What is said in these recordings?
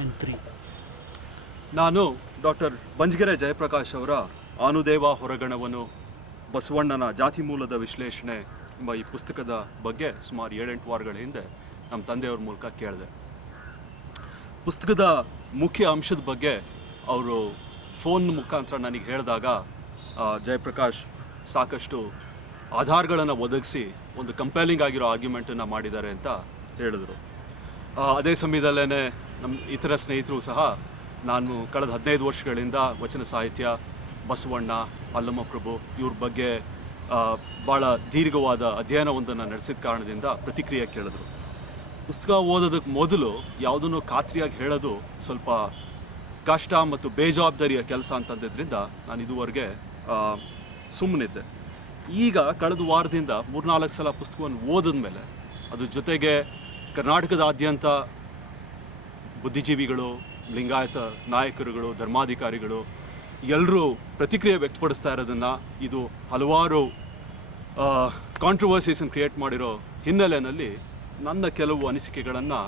and 3. ನಾನು doctor ಬಂಜ್ಗೆರೆ Jayaprakash ಅವರ ಆನುದೇವ ಹೊರಗಣವನು ಬಸವಣ್ಣನ ಜಾತಿ ಮೂಲದ ವಿಶ್ಲೇಷಣೆ ಎಂಬ ಈ ಪುಸ್ತಕದ ಬಗ್ಗೆ ಸುಮಾರು 7-8 ವಾರಗಳ ಹಿಂದೆ ನಮ್ಮ ತಂದೆಯವ್ರ ಮೂಲಕ ಕೇಳಿದೆ. ಪುಸ್ತಕದ ಮುಖ್ಯ ಅಂಶದ ಬಗ್ಗೆ ಅವರು ಫೋನ್ ಮುಖಾಂತರ ನನಗೆ ಹೇಳಿದಾಗ ಜಯಪ್ರಕಾಶ್ ಸಾಕಷ್ಟು ಆಧಾರಗಳನ್ನು ಒದಗಿಸಿ ಒಂದು ಕಂಪೇಲಿಂಗ್ ಆಗಿರೋ ಆರ್ಗ್ಯುಮೆಂಟನ್ನು ಮಾಡಿದ್ದಾರೆ ಅಂತ ಹೇಳಿದರು. ಅದೇ ಸಮಯದಲ್ಲೇ ನಮ್ಮ ಇತರ ಸ್ನೇಹಿತರು ಸಹ ನಾನು ಕಳೆದ 15 ವರ್ಷಗಳಿಂದ ವಚನ ಸಾಹಿತ್ಯ, ಬಸವಣ್ಣ, ಅಲ್ಲಮಪ್ರಭು ಇವ್ರ ಬಗ್ಗೆ ಭಾಳ ದೀರ್ಘವಾದ ಅಧ್ಯಯನವೊಂದನ್ನು ನಡೆಸಿದ ಕಾರಣದಿಂದ ಪ್ರತಿಕ್ರಿಯೆ ಕೇಳಿದ್ರು. ಪುಸ್ತಕ ಓದೋದಕ್ಕೆ ಮೊದಲು ಯಾವುದನ್ನು ಖಾತ್ರಿಯಾಗಿ ಹೇಳೋದು ಸ್ವಲ್ಪ ಕಷ್ಟ ಮತ್ತು ಬೇಜವಾಬ್ದಾರಿಯ ಕೆಲಸ ಅಂತಂದಿದ್ದರಿಂದ ನಾನು ಇದುವರೆಗೆ ಸುಮ್ಮನಿದ್ದೆ. ಈಗ ಕಳೆದ ವಾರದಿಂದ 3-4 ಸಲ ಪುಸ್ತಕವನ್ನು ಓದಿದ ಮೇಲೆ ಅದ್ರ ಜೊತೆಗೆ ಕರ್ನಾಟಕದಾದ್ಯಂತ ಬುದ್ಧಿಜೀವಿಗಳು, ಲಿಂಗಾಯತ ನಾಯಕರುಗಳು, ಧರ್ಮಾಧಿಕಾರಿಗಳು ಎಲ್ಲರೂ ಪ್ರತಿಕ್ರಿಯೆ ವ್ಯಕ್ತಪಡಿಸ್ತಾ ಇರೋದನ್ನು, ಇದು ಹಲವಾರು ಕಾಂಟ್ರವರ್ಸೀಸನ್ನು ಕ್ರಿಯೇಟ್ ಮಾಡಿರೋ ಹಿನ್ನೆಲೆಯಲ್ಲಿ ನನ್ನ ಕೆಲವು ಅನಿಸಿಕೆಗಳನ್ನು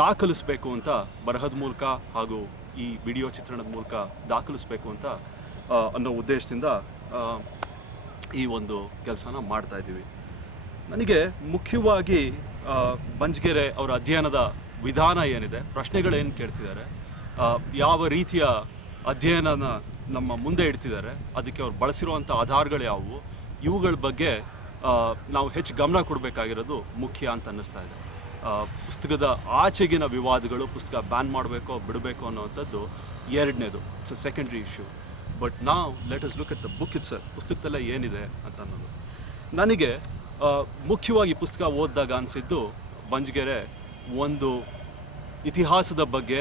ದಾಖಲಿಸಬೇಕು ಅಂತ ಬರಹದ ಮೂಲಕ ಹಾಗೂ ಈ ವಿಡಿಯೋ ಚಿತ್ರಣದ ಮೂಲಕ ದಾಖಲಿಸಬೇಕು ಅಂತ ಅನ್ನೋ ಉದ್ದೇಶದಿಂದ ಈ ಒಂದು ಕೆಲಸನ ಮಾಡ್ತಾ ಇದ್ದೀವಿ. ನನಗೆ ಮುಖ್ಯವಾಗಿ ಬಂಜ್ಗೆರೆ ಅವರ ಅಧ್ಯಯನದ ವಿಧಾನ ಏನಿದೆ, ಪ್ರಶ್ನೆಗಳೇನು ಕೇಳ್ತಿದ್ದಾರೆ, ಯಾವ ರೀತಿಯ ಅಧ್ಯಯನನ ನಮ್ಮ ಮುಂದೆ ಇಡ್ತಿದ್ದಾರೆ, ಅದಕ್ಕೆ ಅವ್ರು ಬಳಸಿರುವಂಥ ಆಧಾರಗಳು ಯಾವುವು, ಇವುಗಳ ಬಗ್ಗೆ ನಾವು ಹೆಚ್ಚು ಗಮನ ಕೊಡಬೇಕಾಗಿರೋದು ಮುಖ್ಯ ಅಂತ ಅನ್ನಿಸ್ತಾ ಇದೆ. ಪುಸ್ತಕದ ಆಚೆಗಿನ ವಿವಾದಗಳು, ಪುಸ್ತಕ ಬ್ಯಾನ್ ಮಾಡಬೇಕೋ ಬಿಡಬೇಕು ಅನ್ನೋವಂಥದ್ದು ಎರಡನೇದು, it's a secondary issue. But ನಾವು let us look at the book it's ಪುಸ್ತಕದಲ್ಲೇ ಏನಿದೆ ಅಂತ ಅನ್ನೋದು. ನನಗೆ ಮುಖ್ಯವಾಗಿ ಪುಸ್ತಕ ಓದಿದಾಗ ಅನಿಸಿದ್ದು ಬಂಜ್ಗೆರೆ ಒಂದು ಇತಿಹಾಸದ ಬಗ್ಗೆ,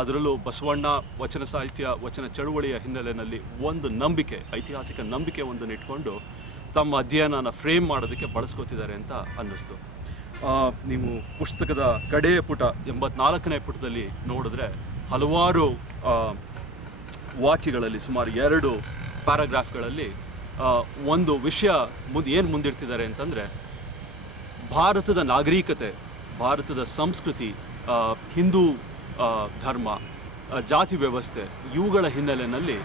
ಅದರಲ್ಲೂ ಬಸವಣ್ಣ ವಚನ ಸಾಹಿತ್ಯ, ವಚನ ಚಳುವಳಿಯ ಹಿನ್ನೆಲೆಯಲ್ಲಿ ಒಂದು ನಂಬಿಕೆ, ಐತಿಹಾಸಿಕ ನಂಬಿಕೆ ಒಂದನ್ನು ಇಟ್ಕೊಂಡು ತಮ್ಮ ಅಧ್ಯಯನನ ಫ್ರೇಮ್ ಮಾಡೋದಕ್ಕೆ ಬಳಸ್ಕೊತಿದ್ದಾರೆ ಅಂತ ಅನ್ನಿಸ್ತು. ನೀವು ಪುಸ್ತಕದ ಕಡೆಯ ಪುಟ 84ನೇ ಪುಟದಲ್ಲಿ ನೋಡಿದ್ರೆ ಹಲವಾರು ವಾಕ್ಯಗಳಲ್ಲಿ, ಸುಮಾರು 2 ಪ್ಯಾರಾಗ್ರಾಫ್ಗಳಲ್ಲಿ ಒಂದು ವಿಷಯ ಏನು ಮುಂದಿಡ್ತಿದ್ದಾರೆ ಅಂತಂದರೆ, ಭಾರತದ ನಾಗರಿಕತೆ, ಭಾರತದ ಸಂಸ್ಕೃತಿ, ಹಿಂದೂ ಧರ್ಮ, ಜಾತಿ ವ್ಯವಸ್ಥೆ ಇವುಗಳ ಹಿನ್ನೆಲೆಯಲ್ಲಿ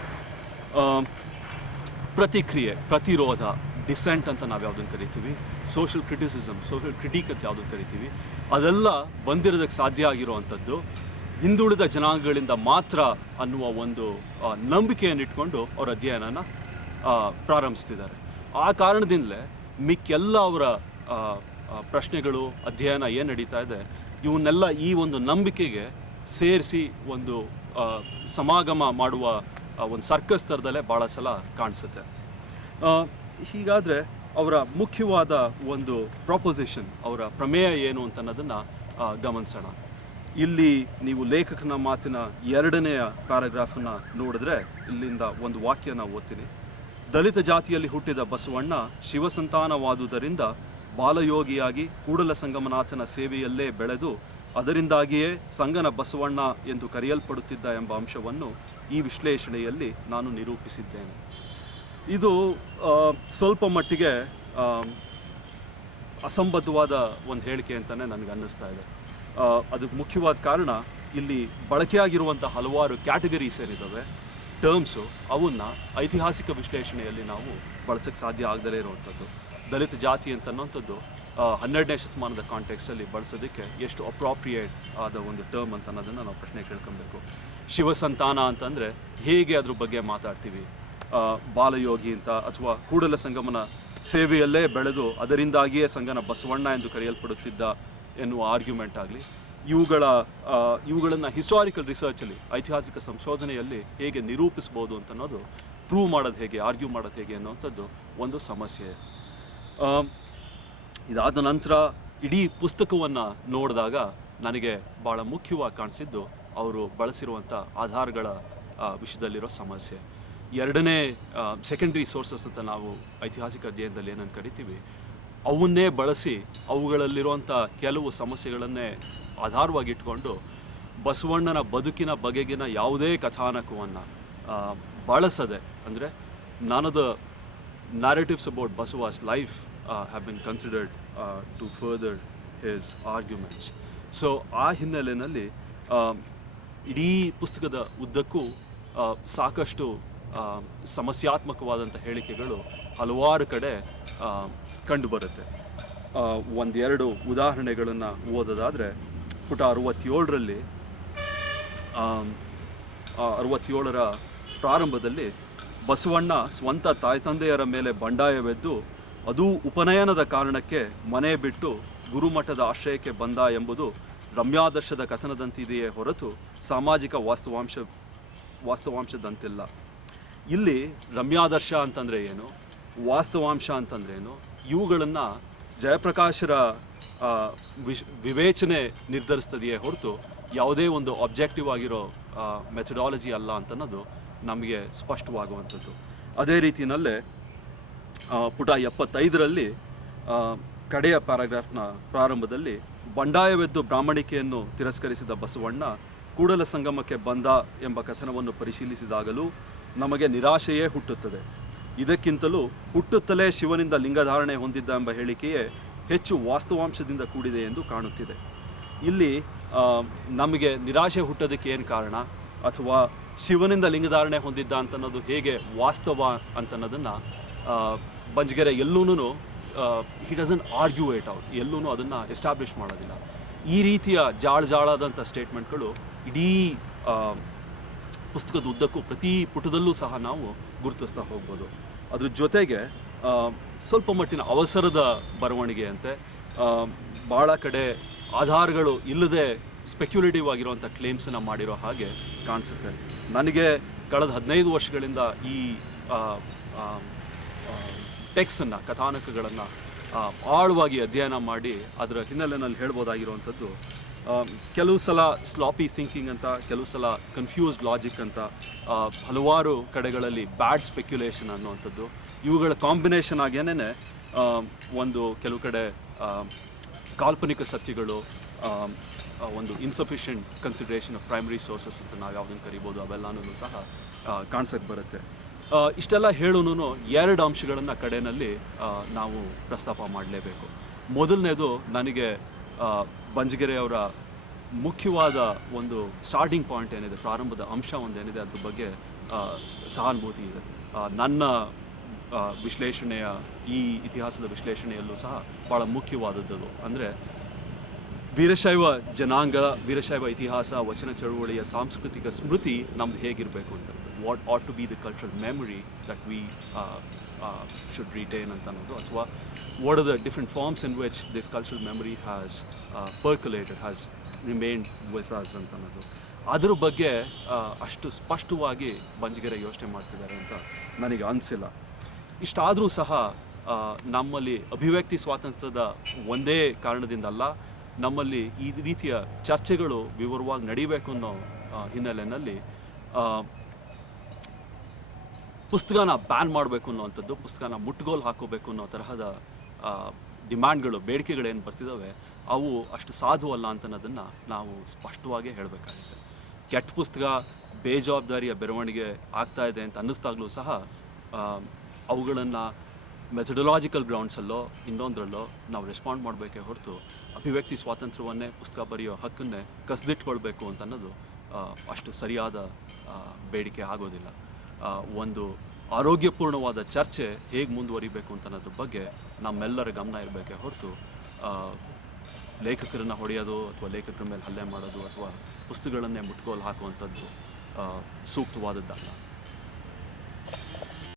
ಪ್ರತಿಕ್ರಿಯೆ, ಪ್ರತಿರೋಧ, ಡಿಸೆಂಟ್ ಅಂತ ನಾವು ಯಾವುದನ್ನು ಕರಿತೀವಿ, ಸೋಷಿಯಲ್ ಕ್ರಿಟಿಸಿಸಮ್, ಸೋಷಿಯಲ್ ಕ್ರಿಟಿಕ್ ಅಂತ ಯಾವುದನ್ನು ಕರಿತೀವಿ, ಅದೆಲ್ಲ ಬಂದಿರೋದಕ್ಕೆ ಸಾಧ್ಯ ಆಗಿರುವಂಥದ್ದು ಹಿಂದುಳಿದ ಜನಾಂಗಗಳಿಂದ ಮಾತ್ರ ಅನ್ನುವ ಒಂದು ನಂಬಿಕೆಯನ್ನು ಇಟ್ಕೊಂಡು ಅವರ ಅಧ್ಯಯನನ ಪ್ರಾರಂಭಿಸ್ತಿದ್ದಾರೆ. ಆ ಕಾರಣದಿಂದಲೇ ಮಿಕ್ಕೆಲ್ಲ ಅವರ ಪ್ರಶ್ನೆಗಳು, ಅಧ್ಯಯನ ಏನು ನಡೀತಾ ಇದೆ, ಇವನ್ನೆಲ್ಲ ಈ ಒಂದು ನಂಬಿಕೆಗೆ ಸೇರಿಸಿ ಒಂದು ಸಮಾಗಮ ಮಾಡುವ ಒಂದು ಸರ್ಕಸ್ ಥರದಲ್ಲೇ ಭಾಳ ಸಲ ಕಾಣಿಸುತ್ತೆ. ಹೀಗಾದರೆ ಅವರ ಮುಖ್ಯವಾದ ಒಂದು ಪ್ರೊಪೊಸಿಷನ್, ಅವರ ಪ್ರಮೇಯ ಏನು ಅಂತ ಅನ್ನೋದನ್ನು ಗಮನಿಸೋಣ. ಇಲ್ಲಿ ನೀವು ಲೇಖಕನ ಮಾತಿನ 2ನೆಯ ಪ್ಯಾರಾಗ್ರಾಫನ್ನು ನೋಡಿದ್ರೆ ಇಲ್ಲಿಂದ ಒಂದು ವಾಕ್ಯನ ಓದ್ತೀನಿ. ದಲಿತ ಜಾತಿಯಲ್ಲಿ ಹುಟ್ಟಿದ ಬಸವಣ್ಣ ಶಿವಸಂತಾನವಾದುದರಿಂದ ಬಾಲಯೋಗಿಯಾಗಿ ಕೂಡಲ ಸಂಗಮನಾಥನ ಸೇವೆಯಲ್ಲೇ ಬೆಳೆದು ಅದರಿಂದಾಗಿಯೇ ಸಂಗನ ಬಸವಣ್ಣ ಎಂದು ಕರೆಯಲ್ಪಡುತ್ತಿದ್ದ ಎಂಬ ಅಂಶವನ್ನು ಈ ವಿಶ್ಲೇಷಣೆಯಲ್ಲಿ ನಾನು ನಿರೂಪಿಸಿದ್ದೇನೆ. ಇದು ಸ್ವಲ್ಪ ಮಟ್ಟಿಗೆ ಅಸಂಬದ್ಧವಾದ ಒಂದು ಹೇಳಿಕೆ ಅಂತಲೇ ನನಗೆ ಅನ್ನಿಸ್ತಾ ಇದೆ. ಅದಕ್ಕೆ ಮುಖ್ಯವಾದ ಕಾರಣ, ಇಲ್ಲಿ ಬಳಕೆಯಾಗಿರುವಂಥ ಹಲವಾರು ಕ್ಯಾಟಗರೀಸ್ ಏನಿದ್ದಾವೆ, ಟರ್ಮ್ಸು, ಅವನ್ನು ಐತಿಹಾಸಿಕ ವಿಶ್ಲೇಷಣೆಯಲ್ಲಿ ನಾವು ಬಳಸೋಕ್ಕೆ ಸಾಧ್ಯ ಆಗದೇ ಇರುವಂಥದ್ದು. ದಲಿತ ಜಾತಿ ಅಂತ ಅನ್ನೋಂಥದ್ದು 12ನೇ ಶತಮಾನದ ಕಾಂಟೆಕ್ಸ್ಟಲ್ಲಿ ಬಳಸೋದಕ್ಕೆ ಎಷ್ಟು ಅಪ್ರಾಪ್ರಿಯೇಟ್ ಆದ ಒಂದು ಟರ್ಮ್ ಅಂತ ಅನ್ನೋದನ್ನು ನಾವು ಪ್ರಶ್ನೆ ಕೇಳ್ಕೊಬೇಕು. ಶಿವಸಂತಾನ ಅಂತಂದರೆ ಹೇಗೆ ಅದ್ರ ಬಗ್ಗೆ ಮಾತಾಡ್ತೀವಿ, ಬಾಲಯೋಗಿ ಅಂತ ಅಥವಾ ಕೂಡಲ ಸಂಗಮನ ಸೇವೆಯಲ್ಲೇ ಬೆಳೆದು ಅದರಿಂದಾಗಿಯೇ ಸಂಗನ ಬಸವಣ್ಣ ಎಂದು ಕರೆಯಲ್ಪಡುತ್ತಿದ್ದ ಎನ್ನುವ ಆರ್ಗ್ಯುಮೆಂಟ್ ಆಗಲಿ, ಇವುಗಳನ್ನು ಹಿಸ್ಟಾರಿಕಲ್ ರಿಸರ್ಚಲ್ಲಿ, ಐತಿಹಾಸಿಕ ಸಂಶೋಧನೆಯಲ್ಲಿ ಹೇಗೆ ನಿರೂಪಿಸ್ಬೋದು ಅಂತ ಅನ್ನೋದು, ಪ್ರೂವ್ ಮಾಡೋದು ಹೇಗೆ, ಆರ್ಗ್ಯೂ ಮಾಡೋದು ಹೇಗೆ ಅನ್ನೋವಂಥದ್ದು ಒಂದು ಸಮಸ್ಯೆ. ಇದಾದ ನಂತರ ಇಡೀ ಪುಸ್ತಕವನ್ನು ನೋಡಿದಾಗ ನನಗೆ ಭಾಳ ಮುಖ್ಯವಾಗಿ ಕಾಣಿಸಿದ್ದು ಅವರು ಬಳಸಿರುವಂಥ ಆಧಾರಗಳ ವಿಷಯದಲ್ಲಿರೋ ಸಮಸ್ಯೆ. 2ನೇ ಸೆಕೆಂಡ್ರಿ ಸೋರ್ಸಸ್ ಅಂತ ನಾವು ಐತಿಹಾಸಿಕ ಅಧ್ಯಯನದಲ್ಲಿ ಏನನ್ನು ಕರಿತೀವಿ, ಅವನ್ನೇ ಬಳಸಿ ಅವುಗಳಲ್ಲಿರುವಂಥ ಕೆಲವು ಸಮಸ್ಯೆಗಳನ್ನೇ ಆಧಾರವಾಗಿಟ್ಕೊಂಡು ಬಸವಣ್ಣನ ಬದುಕಿನ ಬಗೆಗಿನ ಯಾವುದೇ ಕಥಾನಕವನ್ನು ಬಳಸದೆ, ಅಂದರೆ none of the narratives about Basava's life have been considered to further his arguments. So ಆ ಹಿನ್ನೆಲೆಯಲ್ಲಿ ಇಡೀ ಪುಸ್ತಕದ ಉದ್ದಕ್ಕೂ ಸಾಕಷ್ಟು ಸಮಸ್ಯಾತ್ಮಕವಾದಂಥ ಹೇಳಿಕೆಗಳು ಹಲವಾರು ಕಡೆ ಕಂಡುಬರುತ್ತೆ. ಒಂದೆರಡು ಉದಾಹರಣೆಗಳನ್ನು ಓದೋದಾದರೆ ಪುಟ 67ರಲ್ಲಿ 67ರ ಪ್ರಾರಂಭದಲ್ಲಿ ಬಸವಣ್ಣ ಸ್ವಂತ ತಾಯಿ ತಂದೆಯರ ಮೇಲೆ ಬಂಡಾಯವೆದ್ದು ಅದೂ ಉಪನಯನದ ಕಾರಣಕ್ಕೆ ಮನೆ ಬಿಟ್ಟು ಗುರುಮಠದ ಆಶ್ರಯಕ್ಕೆ ಬಂದ ಎಂಬುದು ರಮ್ಯಾದರ್ಶದ ಕಥನದಂತಿದೆಯೇ ಹೊರತು ಸಾಮಾಜಿಕ ವಾಸ್ತವಾಂಶದಂತಿಲ್ಲ. ಇಲ್ಲಿ ರಮ್ಯಾದರ್ಶ ಅಂತಂದರೆ ಏನು, ವಾಸ್ತವಾಂಶ ಅಂತಂದ್ರೆ ಏನು, ಇವುಗಳನ್ನು ಜಯಪ್ರಕಾಶರ ವಿವೇಚನೆ ನಿರ್ಧರಿಸ್ತದೆಯೇ ಹೊರತು ಯಾವುದೇ ಒಂದು ಆಬ್ಜೆಕ್ಟಿವ್ ಆಗಿರೋ ಮೆಥಡಾಲಜಿ ಅಲ್ಲ ಅಂತನ್ನೋದು ನಮಗೆ ಸ್ಪಷ್ಟವಾಗುವಂಥದ್ದು. ಅದೇ ರೀತಿಯಲ್ಲೇ ಪುಟ 75ರಲ್ಲಿ ಕಡೆಯ ಪ್ಯಾರಾಗ್ರಾಫ್ನ ಪ್ರಾರಂಭದಲ್ಲಿ ಬಂಡಾಯವೆದ್ದು ಬ್ರಾಹ್ಮಣಿಕೆಯನ್ನು ತಿರಸ್ಕರಿಸಿದ ಬಸವಣ್ಣ ಕೂಡಲ ಸಂಗಮಕ್ಕೆ ಬಂದ ಎಂಬ ಕಥನವನ್ನು ಪರಿಶೀಲಿಸಿದಾಗಲೂ ನಮಗೆ ನಿರಾಶೆಯೇ ಹುಟ್ಟುತ್ತದೆ. ಇದಕ್ಕಿಂತಲೂ ಹುಟ್ಟುತ್ತಲೇ ಶಿವನಿಂದ ಲಿಂಗಧಾರಣೆ ಹೊಂದಿದ್ದ ಎಂಬ ಹೇಳಿಕೆಯೇ ಹೆಚ್ಚು ವಾಸ್ತವಾಂಶದಿಂದ ಕೂಡಿದೆ ಎಂದು ಕಾಣುತ್ತಿದೆ. ಇಲ್ಲಿ ನಮಗೆ ನಿರಾಶೆ ಹುಟ್ಟೋದಕ್ಕೆ ಏನು ಕಾರಣ, ಅಥವಾ ಶಿವನಿಂದ ಲಿಂಗಧಾರಣೆ ಹೊಂದಿದ್ದ ಅಂತನ್ನೋದು ಹೇಗೆ ವಾಸ್ತವ ಅಂತನ್ನೋದನ್ನು ಬಂಜಗೆರೆ ಎಲ್ಲೂ he doesn't argue it out, ಎಲ್ಲೂ ಅದನ್ನು ಎಸ್ಟಾಬ್ಲಿಷ್ ಮಾಡೋದಿಲ್ಲ. ಈ ರೀತಿಯ ಜಾಳಾದಂಥ ಸ್ಟೇಟ್ಮೆಂಟ್ಗಳು ಇಡೀ ಪುಸ್ತಕದ ಉದ್ದಕ್ಕೂ ಪ್ರತಿ ಪುಟದಲ್ಲೂ ಸಹ ನಾವು ಗುರುತಿಸ್ತಾ ಹೋಗ್ಬೋದು. ಅದ್ರ ಜೊತೆಗೆ ಸ್ವಲ್ಪ ಮಟ್ಟಿನ ಅವಸರದ ಬರವಣಿಗೆ ಅಂತೆ, ಭಾಳ ಕಡೆ ಆಧಾರಗಳು ಇಲ್ಲದೆ ಸ್ಪೆಕ್ಯುಲೇಟಿವ್ ಆಗಿರುವಂಥ ಕ್ಲೇಮ್ಸನ್ನು ಮಾಡಿರೋ ಹಾಗೆ ಕಾಣಿಸುತ್ತೆ. ನನಗೆ ಕಳೆದ 15 ವರ್ಷಗಳಿಂದ ಈ ಟೆಕ್ಸ್ಟನ್ನು, ಕಥಾನಕಗಳನ್ನು ಆಳವಾಗಿ ಅಧ್ಯಯನ ಮಾಡಿ ಅದರ ಹಿನ್ನೆಲೆಯಲ್ಲಿ ಹೇಳ್ಬೋದಾಗಿರುವಂಥದ್ದು, ಕೆಲವು ಸಲ ಸ್ಲಾಪಿ ಥಿಂಕಿಂಗ್ ಅಂತ, ಕೆಲವು ಸಲ ಕನ್ಫ್ಯೂಸ್ಡ್ ಲಾಜಿಕ್ ಅಂತ, ಹಲವಾರು ಕಡೆಗಳಲ್ಲಿ ಬ್ಯಾಡ್ ಸ್ಪೆಕ್ಯುಲೇಷನ್ ಅನ್ನುವಂಥದ್ದು, ಇವುಗಳ ಕಾಂಬಿನೇಷನ್ ಆಗೇನೆ ಒಂದು ಕೆಲವು ಕಡೆ ಕಾಲ್ಪನಿಕ ಸತ್ಯಗಳು, ಒಂದು insufficient consideration of primary sources ಅಂತ ನಾವು ಯಾವುದನ್ನು ಕರಿಬೋದು, ಅವೆಲ್ಲನೂ ಸಹ ಕಾಣಿಸಕ್ಕೆ ಬರುತ್ತೆ. ಇಷ್ಟೆಲ್ಲ ಹೇಳೋನು 2 ಅಂಶಗಳನ್ನು ಕಡೆಯಲ್ಲಿ ನಾವು ಪ್ರಸ್ತಾಪ ಮಾಡಲೇಬೇಕು. ಮೊದಲನೇದು, ನನಗೆ ಬಂಜಗೆರೆಯವರ ಮುಖ್ಯವಾದ ಒಂದು ಸ್ಟಾರ್ಟಿಂಗ್ ಪಾಯಿಂಟ್ ಏನಿದೆ, ಪ್ರಾರಂಭದ ಅಂಶ ಒಂದೇನಿದೆ, ಅದ್ರ ಬಗ್ಗೆ ಸಹಾನುಭೂತಿ ಇದೆ. ನನ್ನ ವಿಶ್ಲೇಷಣೆಯ, ಈ ಇತಿಹಾಸದ ವಿಶ್ಲೇಷಣೆಯಲ್ಲೂ ಸಹ ಭಾಳ ಮುಖ್ಯವಾದದ್ದು ಅಂದರೆ ವೀರಶೈವ ಜನಾಂಗ, ವೀರಶೈವ ಇತಿಹಾಸ, ವಚನ ಚಳುವಳಿಯ ಸಾಂಸ್ಕೃತಿಕ ಸ್ಮೃತಿ ನಮ್ದು ಹೇಗಿರಬೇಕು ಅಂತ, what ought to be the cultural memory that we should retain ಅಂತ ಅನ್ನೋದು, ಅಥವಾ what are the different forms in which this cultural memory has percolated, has remained with us ಅಂತ ಅನ್ನೋದು. ಅದ್ರ ಬಗ್ಗೆ ಅಷ್ಟು ಸ್ಪಷ್ಟವಾಗಿ ಬಂಜಗೆರೆ ಯೋಚನೆ ಮಾಡ್ತಿದ್ದಾರೆ ಅಂತ ನನಗೆ ಅನಿಸಿಲ್ಲ. ಇಷ್ಟಾದರೂ ಸಹ ನಮ್ಮಲ್ಲಿ ಅಭಿವ್ಯಕ್ತಿ ಸ್ವಾತಂತ್ರ್ಯದ ಒಂದೇ ಕಾರಣದಿಂದಲ್ಲ, ನಮ್ಮಲ್ಲಿ ಈ ರೀತಿಯ ಚರ್ಚೆಗಳು ವಿವರವಾಗಿ ನಡೀಬೇಕು ಅನ್ನೋ ಹಿನ್ನೆಲೆಯಲ್ಲಿ ಪುಸ್ತಕನ ಬ್ಯಾನ್ ಮಾಡಬೇಕು ಅನ್ನೋವಂಥದ್ದು, ಪುಸ್ತಕನ ಮುಟ್ಟುಗೋಲು ಹಾಕೋಬೇಕು ಅನ್ನೋ ತರಹದ ಡಿಮ್ಯಾಂಡ್ಗಳು, ಬೇಡಿಕೆಗಳೇನು ಬರ್ತಿದ್ದಾವೆ ಅವು ಅಷ್ಟು ಸಾಧು ಅಲ್ಲ ಅಂತನ್ನೋದನ್ನು ನಾವು ಸ್ಪಷ್ಟವಾಗಿ ಹೇಳಬೇಕಾಗುತ್ತೆ. ಕೆಟ್ಟ ಪುಸ್ತಕ ಬೇಜವಾಬ್ದಾರಿಯ ಬೆಳವಣಿಗೆ ಆಗ್ತಾ ಇದೆ ಅಂತ ಅನ್ನಿಸ್ದಾಗಲೂ ಸಹ ಅವುಗಳನ್ನು ಮೆಥಡಲಾಜಿಕಲ್ ಗ್ರೌಂಡ್ಸಲ್ಲೋ ಇನ್ನೊಂದರಲ್ಲೋ ನಾವು ರೆಸ್ಪಾಂಡ್ ಮಾಡಬೇಕೇ ಹೊರತು ಅಭಿವ್ಯಕ್ತಿ ಸ್ವಾತಂತ್ರ್ಯವನ್ನೇ, ಪುಸ್ತಕ ಬರೆಯೋ ಹಕ್ಕನ್ನೇ ಕಸಿದಿಟ್ಕೊಳ್ಬೇಕು ಅಂತ ಅನ್ನೋದು ಅಷ್ಟು ಸರಿಯಾದ ಬೇಡಿಕೆ ಆಗೋದಿಲ್ಲ. ಒಂದು ಆರೋಗ್ಯಪೂರ್ಣವಾದ ಚರ್ಚೆ ಹೇಗೆ ಮುಂದುವರಿಬೇಕು ಅಂತ ಅನ್ನೋದ್ರ ಬಗ್ಗೆ ನಮ್ಮೆಲ್ಲರ ಗಮನ ಇರಬೇಕೇ ಹೊರತು ಲೇಖಕರನ್ನು ಹೊಡೆಯೋದು ಅಥವಾ ಲೇಖಕರ ಮೇಲೆ ಹಲ್ಲೆ ಮಾಡೋದು ಅಥವಾ ಪುಸ್ತಕಗಳನ್ನೇ ಮುಟ್ಗೋಲು ಹಾಕುವಂಥದ್ದು ಸೂಕ್ತವಾದದ್ದಲ್ಲ.